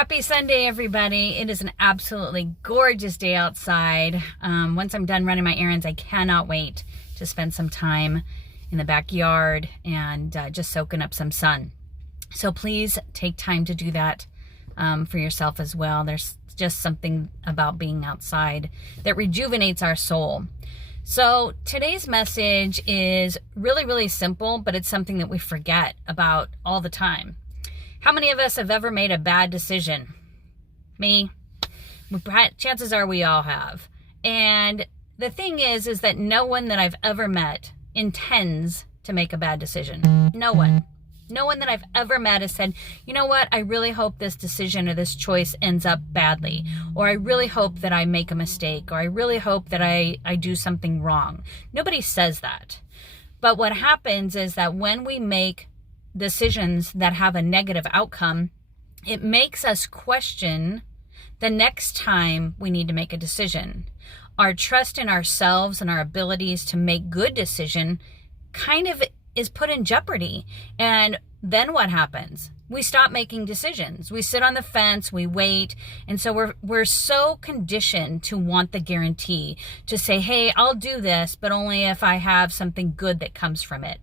Happy Sunday, everybody. It is an absolutely gorgeous day outside. Once I'm done running my errands, I cannot wait to spend some time in the backyard and just soaking up some sun. So please take time to do that for yourself as well. There's just something about being outside that rejuvenates our soul. So today's message is really, really simple, but it's something that we forget about all the time. How many of us have ever made a bad decision? Me. Chances are we all have. And the thing is that no one that I've ever met intends to make a bad decision. No one. No one that I've ever met has said, you know what, I really hope this decision or this choice ends up badly. Or I really hope that I make a mistake. Or I really hope that I do something wrong. Nobody says that. But what happens is that when we make decisions that have a negative outcome, it makes us question the next time we need to make a decision. Our trust in ourselves and our abilities to make good decision kind of is put in jeopardy. And then what happens? We stop making decisions. We sit on the fence, we wait. And so we're so conditioned to want the guarantee, to say, hey, I'll do this, but only if I have something good that comes from it.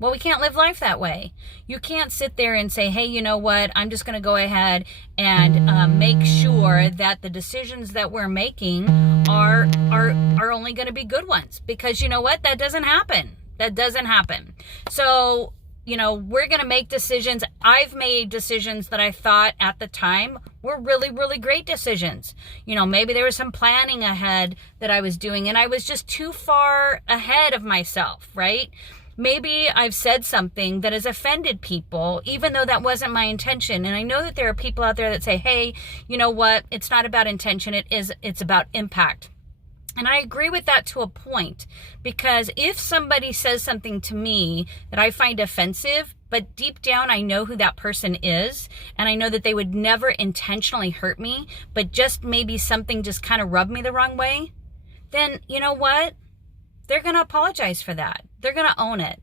Well, we can't live life that way. You can't sit there and say, hey, you know what? I'm just going to go ahead and make sure that the decisions that we're making are only going to be good ones. Because you know what? That doesn't happen. That doesn't happen. So, we're going to make decisions. I've made decisions that I thought at the time were really, really great decisions. Maybe there was some planning ahead that I was doing and I was just too far ahead of myself, right? Maybe I've said something that has offended people, even though that wasn't my intention. And I know that there are people out there that say, hey, you know what? It's not about intention. It's about impact. And I agree with that to a point, because if somebody says something to me that I find offensive, but deep down I know who that person is, and I know that they would never intentionally hurt me, but just maybe something just kind of rubbed me the wrong way, then you know what? They're going to apologize for that. They're going to own it.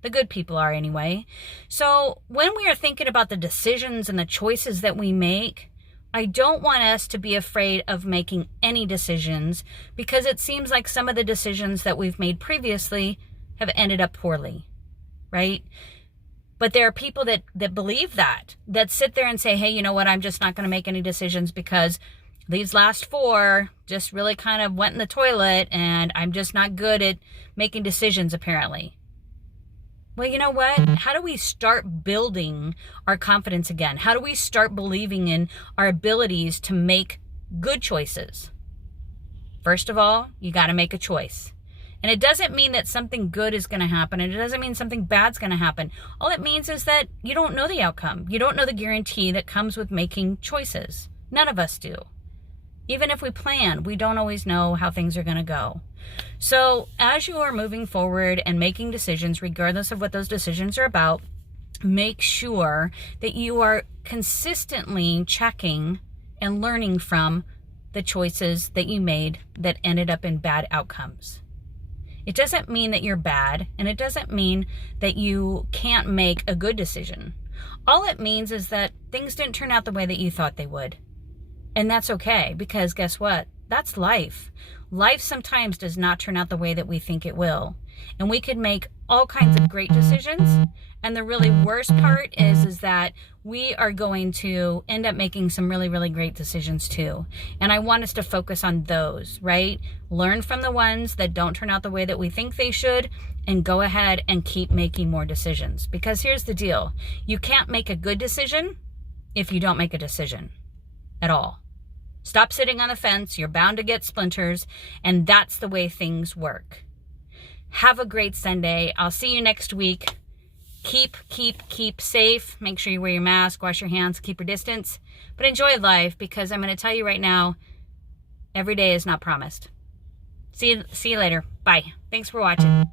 The good people are anyway. So when we are thinking about the decisions and the choices that we make, I don't want us to be afraid of making any decisions, because it seems like some of the decisions that we've made previously have ended up poorly, right? But there are people that believe that sit there and say, hey, you know what? I'm just not going to make any decisions because these last 4 just really kind of went in the toilet and I'm just not good at making decisions, apparently. Well, you know what? How do we start building our confidence again? How do we start believing in our abilities to make good choices? First of all, you got to make a choice. And it doesn't mean that something good is going to happen, and it doesn't mean something bad's going to happen. All it means is that you don't know the outcome. You don't know the guarantee that comes with making choices. None of us do. Even if we plan, we don't always know how things are going to go. So as you are moving forward and making decisions, regardless of what those decisions are about, make sure that you are consistently checking and learning from the choices that you made that ended up in bad outcomes. It doesn't mean that you're bad, and it doesn't mean that you can't make a good decision. All it means is that things didn't turn out the way that you thought they would. And that's okay, because guess what? That's life. Life sometimes does not turn out the way that we think it will. And we could make all kinds of great decisions. And the really worst part is that we are going to end up making some really, really great decisions too. And I want us to focus on those, right? Learn from the ones that don't turn out the way that we think they should, and go ahead and keep making more decisions. Because here's the deal. You can't make a good decision if you don't make a decision at all. Stop sitting on the fence. You're bound to get splinters. And that's the way things work. Have a great Sunday. I'll see you next week. Keep safe. Make sure you wear your mask, wash your hands, keep your distance. But enjoy life, because I'm going to tell you right now, every day is not promised. See you later. Bye. Thanks for watching.